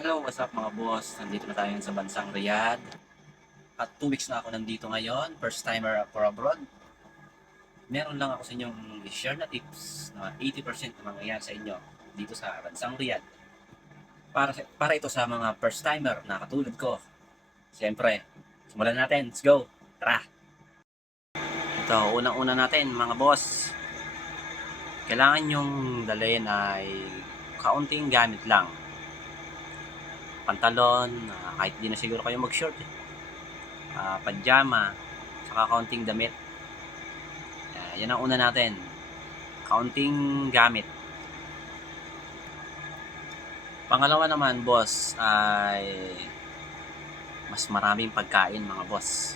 Hello, what's up mga boss? Nandito na tayo sa bansang Riyadh. At two weeks na ako nandito ngayon. First timer for abroad. Meron lang ako sa inyong share na tips na 80% na mangyayari sa inyo dito sa bansang Riyadh. Para, para ito sa mga first timer na katulad ko. Siyempre, simulan natin. Let's go! Tara! Ito, unang-una natin mga boss. Kailangan yung dalhin ay kaunting gamit lang pantalon, ah, kahit di na siguro kayo mag-short eh. Ah, pajama, saka kaunting damit. Ah, yan ang una natin. Kaunting gamit. Pangalawa naman, boss, ay mas maraming pagkain, mga boss.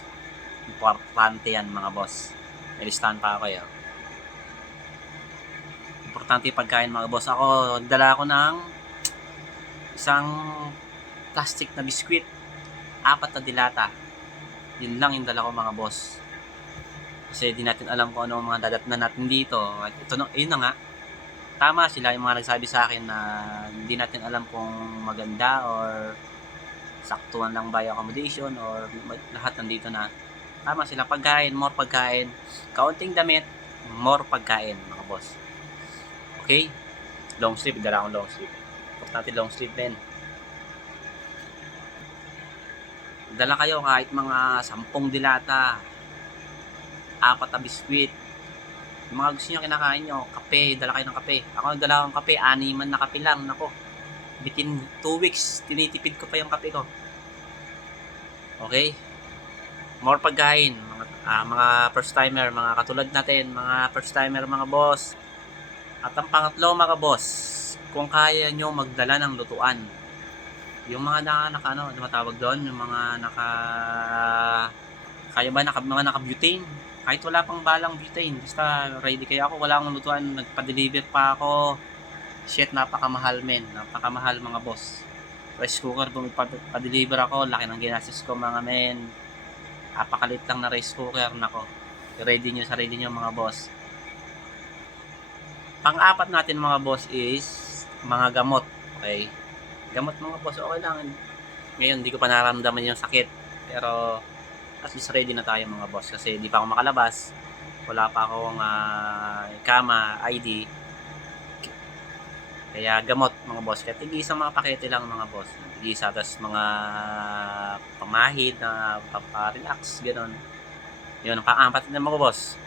Importante yan, mga boss. May pa ako yun. Importante yung pagkain, mga boss. Ako, dala ko ng isang plastic na biskwit, apat na dilata. Yun lang yung dala ko mga boss. Kasi di natin alam kung ano ang mga dadat na natin dito. At ito yun na nga. Tama sila yung mga nagsabi sa akin na hindi natin alam kung maganda or saktuan lang yung accommodation or lahat nandito na. Tama sila, pagkain, more pagkain. Kaunting damit, more pagkain mga boss. Okay? Long sleeve, dala akong long sleeve. Importante long sleeve din. Dala kayo kahit mga sampung dilata, apat na biskwit. Yung mga gusto nyo kinakain nyo, kape, dala kayo ng kape. Ako nagdala akong kape, animan na kape lang, nako. Bitin 2 weeks, tinitipid ko pa yung kape ko. Okay? More pagkain, mga, ah, mga first timer, mga katulad natin, mga first timer, mga boss. At ang pangatlo, mga boss, kung kaya nyo magdala ng lutuan, yung mga naka, naka ano, ano matawag doon, yung mga naka kaya ba naka mga naka butane kahit wala pang balang butane basta ready kayo. Ako wala akong lutuan. Nagpa-deliver pa ako. Shit napakamahal men. Napakamahal mga boss. Rice cooker pa-deliver ako laki ng ginastos ko mga men. Napakalit lang na rice cooker nako. Ready nyo sarili nyo mga boss. Pang-apat natin mga boss is mga gamot. Okay gamot mga boss, okay lang. Ngayon, hindi ko pa nararamdaman yung sakit. Pero, at least ready na tayo mga boss. Kasi di pa ako makalabas. Wala pa akong ah, kama, ID. Kaya gamot mga boss. Kaya tig-isa mga pakete lang mga boss. Tig-isa, tapos mga pamahid na paparelax, gano'n. Yun, ang pang-apat na mga boss.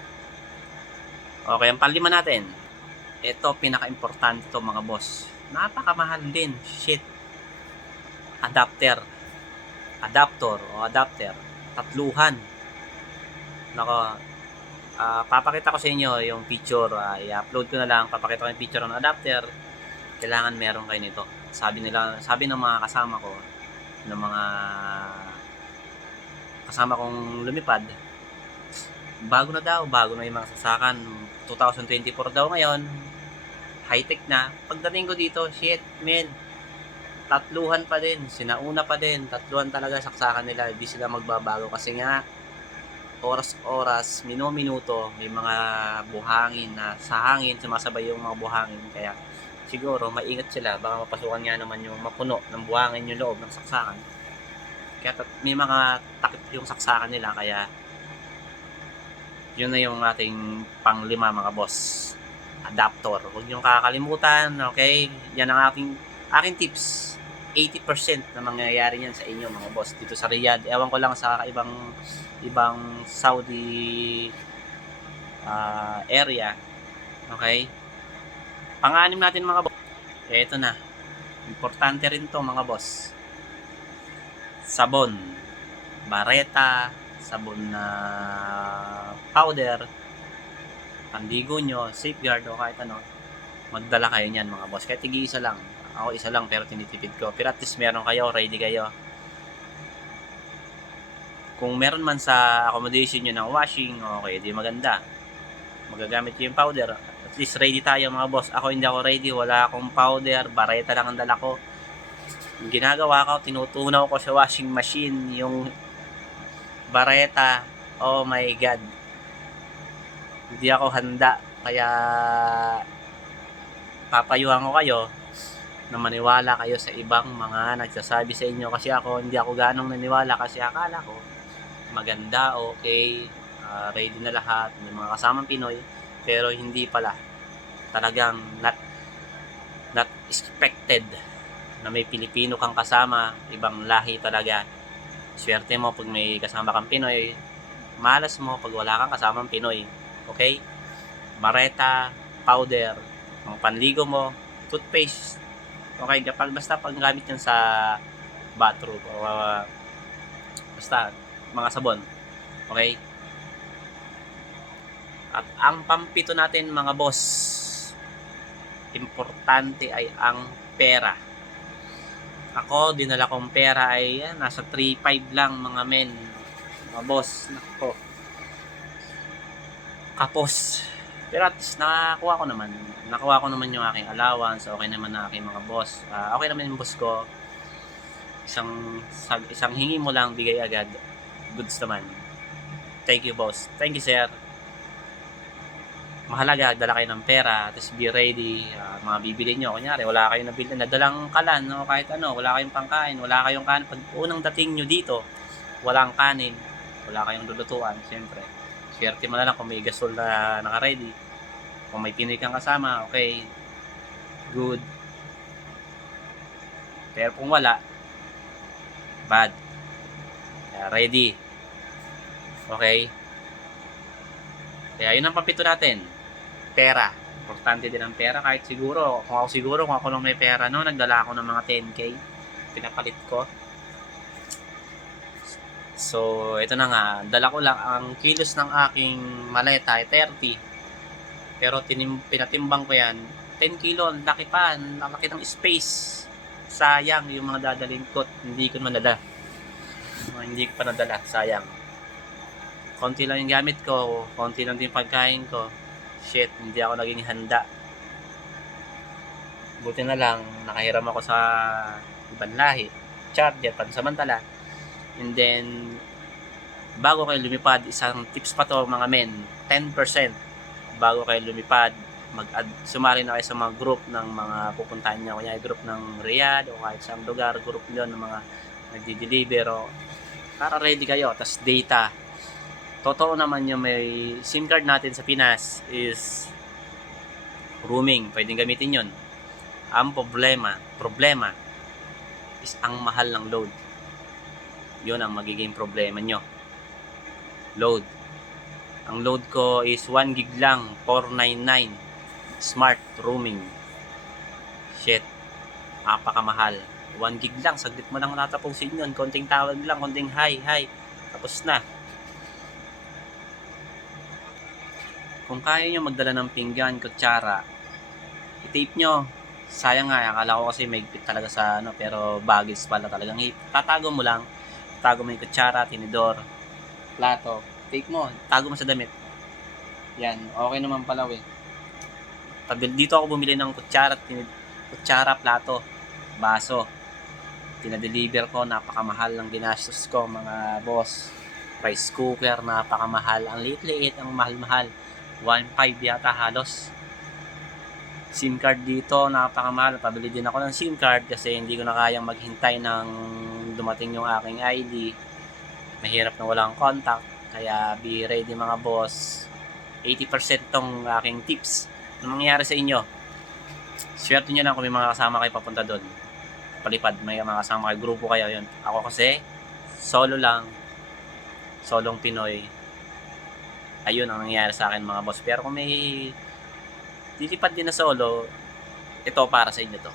Okay, ang panlima natin. Ito, pinaka-importante to mga boss. Napakamahal din. Shit adapter. Adapter o adapter. Tatluhan. Nako ah, papakita ko sa inyo yung picture. Ah, i-upload ko na lang. Papakita ko yung picture ng adapter. Kailangan meron kayo nito. Sabi nila sabi ng mga kasama ko ng mga kasama kong lumipad bago na daw bago na yung mga sasakan. 2024 daw ngayon. High tech na. Pagdating ko dito shit man tatluhan pa din, sinauna pa din, tatluhan talaga saksakan nila, hindi sila magbabago kasi nga oras-oras, minu-minuto, may mga buhangin na sa hangin, sumasabay yung mga buhangin, kaya siguro maingat sila, baka mapasukan nga naman yung mapuno ng buhangin yung loob ng saksakan. Kaya may mga takip yung saksakan nila, kaya yun na yung ating panglima mga boss adapter. Huwag niyong kakalimutan, okay? Yan ang aking aking tips. 80% na mangyayari yan sa inyo mga boss dito sa Riyadh. Ewan ko lang sa ibang ibang Saudi ah, area. Okay? Panganim natin mga boss. Ito na. Importante rin to mga boss. Sabon. Bareta. Sabon na powder. Pandigo nyo. Safeguard o kahit ano. Magdala kayo niyan mga boss. Kahit tig-isa lang. Ako isa lang pero tinitipid ko. Pero at least meron kayo, ready kayo. Kung meron man sa accommodation nyo ng washing, okay, di maganda. Magagamit yung powder. At least ready tayo mga boss. Ako hindi ako ready, wala akong powder, bareta lang ang dala ko. Yung ginagawa ko, tinutunaw ko sa washing machine yung bareta. Oh my God. Hindi ako handa. Kaya papayuhan ko kayo na maniwala kayo sa ibang mga nagsasabi sa inyo kasi ako hindi ako ganong naniwala kasi akala ko maganda, okay, ah, ready na lahat, may mga kasamang Pinoy pero hindi pala talagang not not expected na may Pilipino kang kasama, ibang lahi talaga. Swerte mo pag may kasama kang Pinoy, malas mo pag wala kang kasamang Pinoy. Okay? Mareta, powder, mga panligo mo, toothpaste. Okay, kapag basta pag gamit yan sa bathroom o uh, basta mga sabon. Okay? At ang pampito natin mga boss, importante ay ang pera. Ako, dinala kong pera ay yan, nasa 3.5 lang mga men. Mga boss, nako. Kapos. Pero at least nakakuha ko naman. Nakuha ko naman yung aking allowance. Okay naman na aking mga boss. Ah, okay naman yung boss ko. Isang, isang hingi mo lang, bigay agad. Goods naman. Thank you, boss. Thank you, sir mahalaga, dala kayo ng pera, tapos be ready, ah, mga bibili nyo. Kunyari, wala kayong nabili na dalang kalan, no? kahit ano, wala kayong pangkain, wala kayong kanin. Pag unang dating nyo dito, walang kanin, wala kayong lulutuan, siyempre. Swerte mo na lang kung may gasol na naka-ready. Kung may Pinoy kang kasama, okay, good. Pero kung wala, bad. Kaya ready. Okay? Kaya yun ang papito natin. Pera. Importante din ang pera. Kahit siguro, kung ako siguro, kung ako lang may pera, no, nagdala ako ng mga 10k. Pinapalit ko. So, ito na nga. Dala ko lang ang kilos ng aking maleta ay 30. Pero tinim, pinatimbang ko yan. 10 kilo, ang laki pa. Ang laki ng space. Sayang yung mga dadalhin ko. Hindi ko nadala. Mga hindi ko pa nadala. Sayang konti lang yung gamit ko, konti lang din pagkain ko. Shit, hindi ako naging handa. Buti na lang, nakahiram ako sa ibang lahi. Charger, pansamantala. And then, bago kayo lumipad, isang tips pa to mga men, 10% bago kayo lumipad, mag sumali na kayo sa mga group ng mga pupuntahan niya. Kunya group ng Riyadh o kahit sa lugar, group nyo ng mga nagdi-deliver o para ready kayo. Tapos data, totoo naman yung may SIM card natin sa Pinas is roaming. Pwedeng gamitin yun. Ang problema, problema is ang mahal ng load. Yun ang magiging problema nyo. Load. Ang load ko is 1 gig lang, 499. Smart roaming. Shit. Napakamahal. 1 gig lang, saglit mo lang natapusin yun. Konting tawag lang, konting hi, hi. Tapos na. Kung kaya nyo magdala ng pinggan, kutsara, i-tape nyo. Sayang nga, akala ko kasi may talaga sa ano, pero baggage pala talagang tatago mo lang. Tago mo yung kutsara, tinidor, plato. Tape mo, tago mo sa damit. Yan, okay naman pala. Pag dito ako bumili ng kutsara, tinid, kutsara, plato, baso. Tinadeliver ko, napakamahal ng ginastos ko mga boss. Rice cooker, napakamahal. Ang liit-liit, ang mahal-mahal. 1.5 yata halos. SIM card dito, napakamahal. Pabili din ako ng SIM card kasi hindi ko na kayang maghintay ng dumating yung aking ID. Mahirap na walang contact. Kaya be ready mga boss. 80% tong aking tips. Ano mangyayari sa inyo? Swerte nyo lang kung may mga kasama kayo papunta doon. Palipad, may mga kasama kayo, grupo kayo yun. Ako kasi, solo lang. Solong Pinoy ayun ang nangyayari sa akin mga boss. Pero kung may lilipad din na solo, ito para sa inyo to.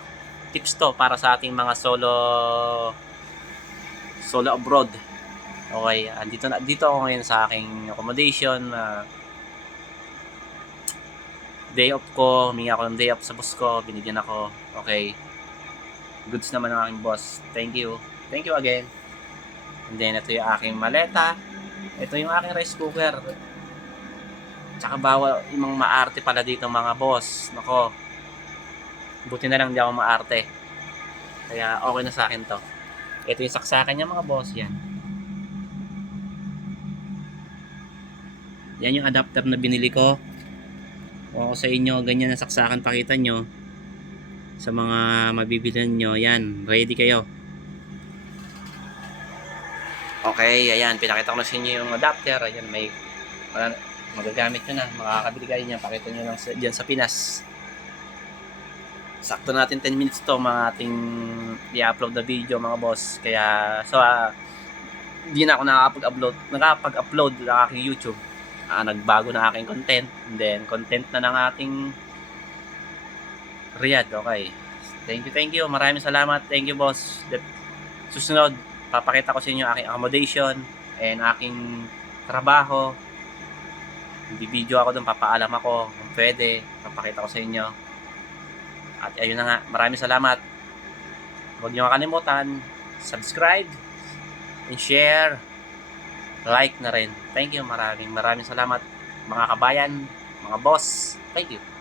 Tips to para sa ating mga solo solo abroad. Okay, andito na dito ako ngayon sa aking accommodation. Uh, day off ko, humingi ako ng day off sa boss ko, binigyan ako. Okay. Goods naman ang aking boss. Thank you. Thank you again. And then ito yung aking maleta. Ito yung aking rice cooker Tsaka bawal yung mga maarte pala dito mga boss. Nako. Buti na lang di ako maarte. Kaya okay na sa akin to. Ito yung saksakan niya mga boss. Yan. Yan yung adapter na binili ko. Kung ako sa inyo, ganyan na saksakan pakita nyo. sa mga mabibilan nyo. Yan, ready kayo. Okay, ayan, pinakita ko na sa inyo yung adapter. Ayan, may magagamit nyo na. Makakabili kayo niya. Pakita nyo lang sa, dyan sa Pinas. Sakto natin 10 minutes to mga ating i-upload na video mga boss. Kaya, so, ah, hindi na ako nakakapag-upload, nakakapag-upload ng aking YouTube. Ah, nagbago na aking content. And then, content na ng ating Riyadh. Okay. Thank you, thank you. Maraming salamat. Thank you, boss. The- Susunod, papakita ko sa inyo aking accommodation and aking trabaho. Hindi video ako doon, papaalam ako kung pwede. Papakita ko sa inyo. At ayun na nga, maraming salamat. Huwag niyo kakalimutan, subscribe, and share, like na rin. Thank you, maraming maraming salamat mga kabayan, mga boss. Thank you.